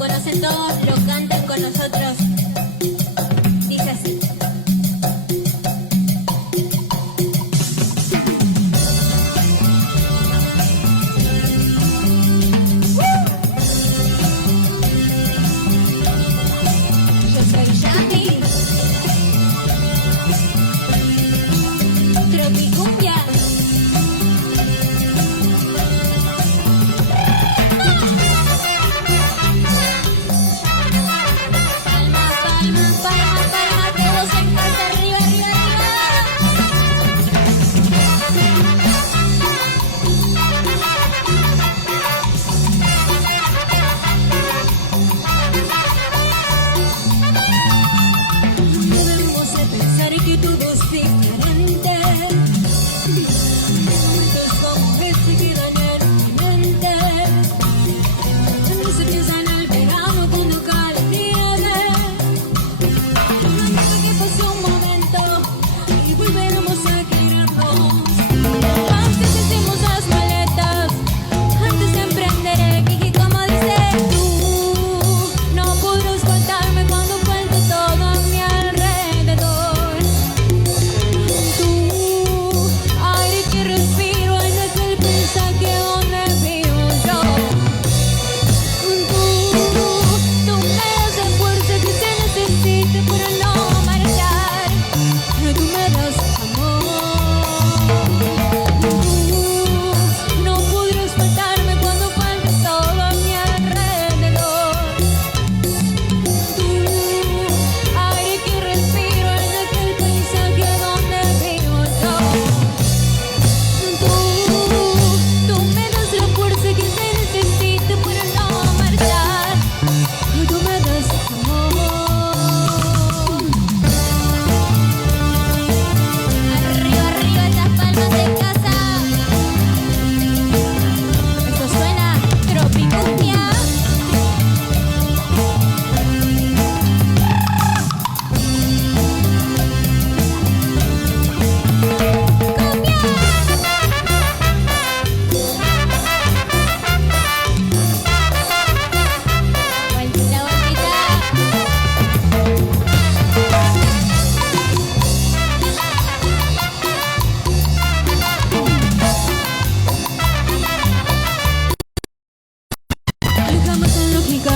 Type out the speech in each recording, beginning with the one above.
conocen todos, lo cantan con nosotros. Dice así. Yo soy Yami, Tropicumbia. Que todo es diferente. Momentos como este quedan en mi mente. Cuando se piensa en el verano, cuando cae la nieve. Imagínate que pase un momento y volveremos a querernos. Antes hicimos las maletas, antes de emprender el viaje, como dices tú. No podrás faltarme cuando falte todo a mi alrededor.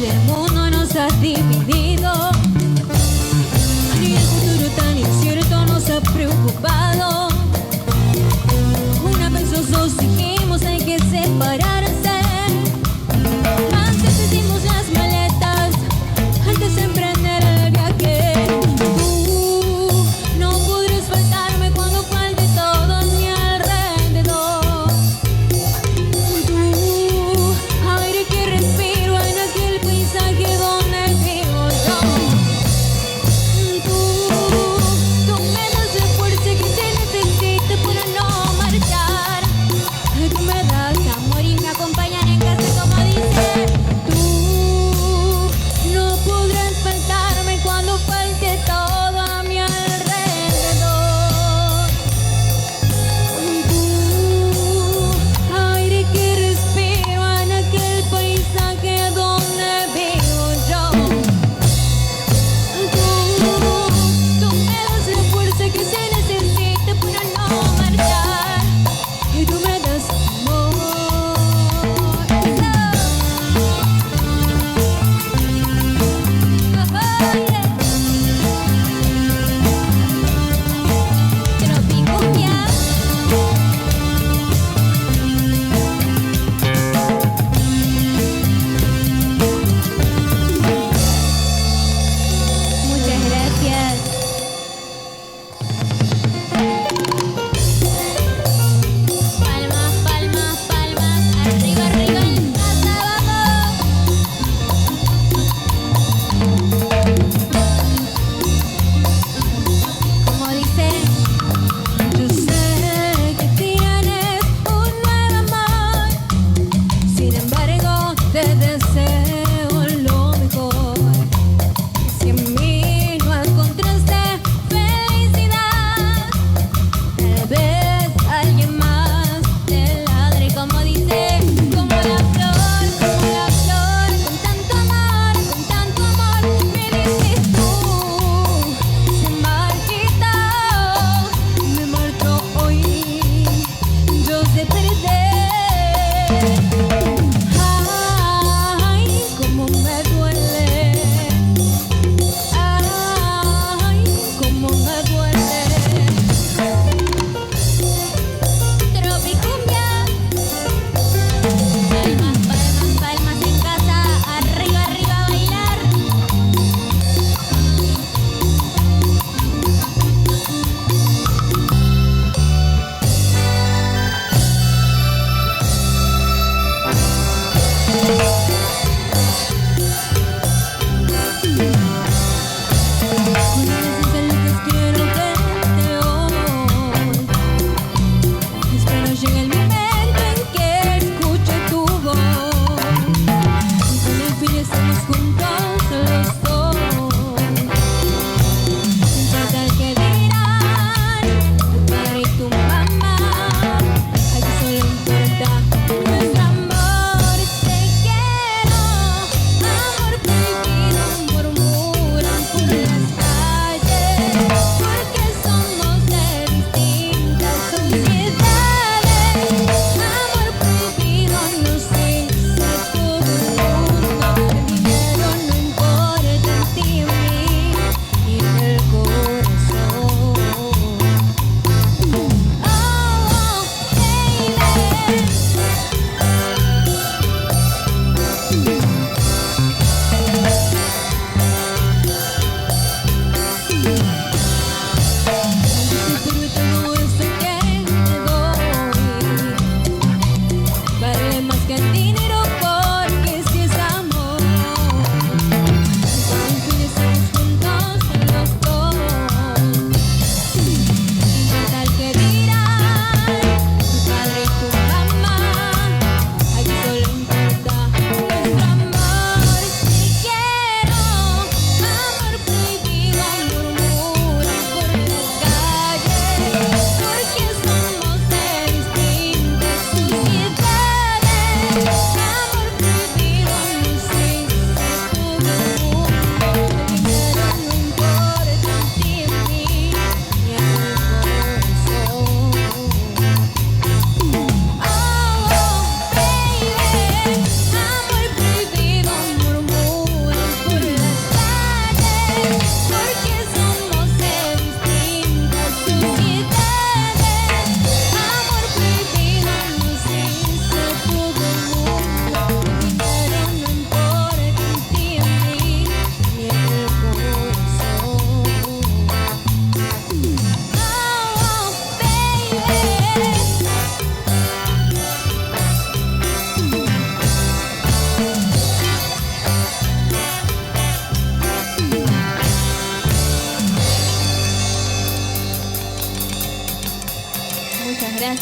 Del mundo nos ha dividido, y el futuro tan incierto nos ha preocupado. Una vez los dos dijimos hay que separarse. Antes hicimos las maletas, antes de emprender el viaje. No podrás faltarme cuando falte todo a mi alrededor. Aire que respiro en aquel paisaje donde vivo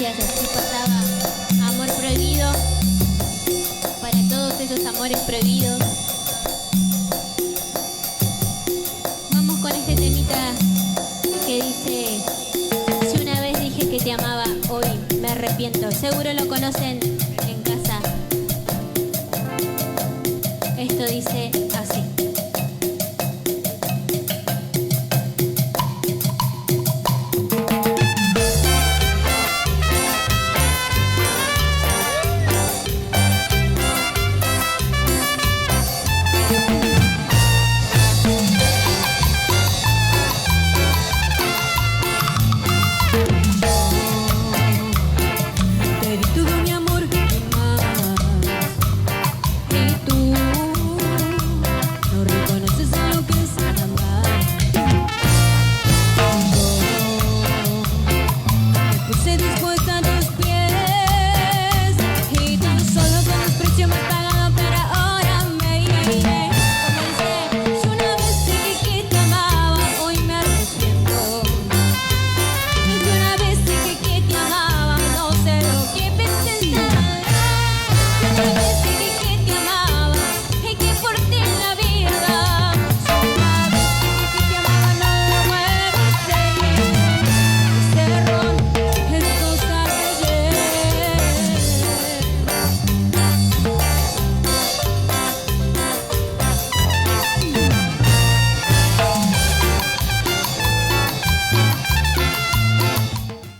gracias. Así pasaba Amor Prohibido para todos esos amores prohibidos. Vamos con este temita que dice: si una vez dije que te amaba, hoy me arrepiento. Seguro lo conocen en casa. Esto dice así.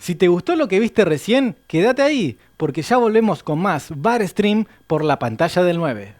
Si te gustó lo que viste recién, quédate ahí, porque ya volvemos con más Bar Stream por la pantalla del 9.